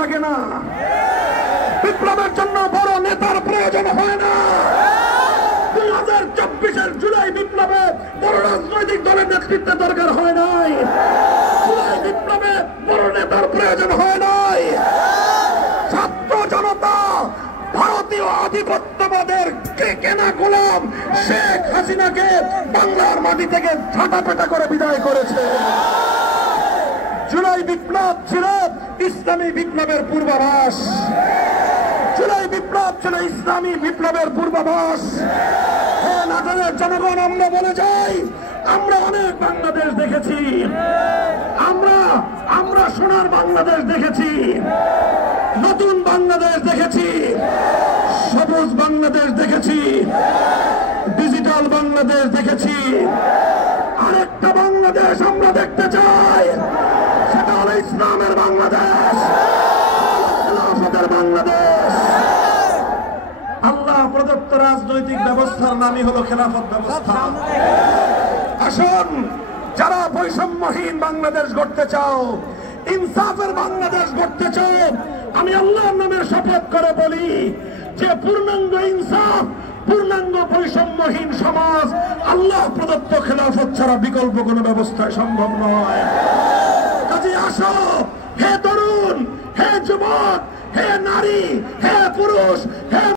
লাগে না, বিপ্লবের জন্য বড় নেতার প্রয়োজন হয় না। 2024-এর জুলাই বিপ্লবে বড় রাজনৈতিক দলের নেতৃত্বের দরকার হয় নাই, জুলাই বিপ্লবে বড় নেতার প্রয়োজন হয় নাই। ছাত্র জনতা ভারতীয় আধিপত্যবাদের কেনা গোলাম শেখ হাসিনাকে বাংলার মাটি থেকে ঝাঁটাপেটা করে বিদায় করেছে। জুলাই বিপ্লব ছিল ইসলামী বিপ্লবের পূর্বাভাস, জুলাই বিপ্লব ছিল ইসলামী বিপ্লবের পূর্বাভাস। নাটোরের জনগণ, আমরা বলে যাই, আমরা অনেক বাংলাদেশ দেখেছি, আমরা সোনার বাংলাদেশ দেখেছি, নতুন বাংলাদেশ দেখেছি, সবুজ বাংলাদেশ দেখেছি, ডিজিটাল বাংলাদেশ দেখেছি। আরেকটা বাংলাদেশ আমরা দেখতে চাই, সেটা হলো ইসলামের বাংলাদেশ, খেলাফতের বাংলাদেশ। আল্লাহ প্রদত্ত রাজনৈতিক ব্যবস্থার নামই হলো খেলাফত ব্যবস্থা। আসুন, যারা বৈষম্যহীন বাংলাদেশ গড়তে চাও, ইনসাফের বাংলাদেশ গড়তে চাও, আমি আল্লাহর নামে শপথ করে বলি যে পূর্ণাঙ্গ ইনসাফ, পূর্ণাঙ্গ বৈষম্যহীন সমাজ আল্লাহ প্রদত্ত খেলাফত ছাড়া বিকল্প কোনো ব্যবস্থায় সম্ভব নয়। কাজে আসো, হে তরুণ, হে যুবক, হে নারী, হে পুরুষ, হে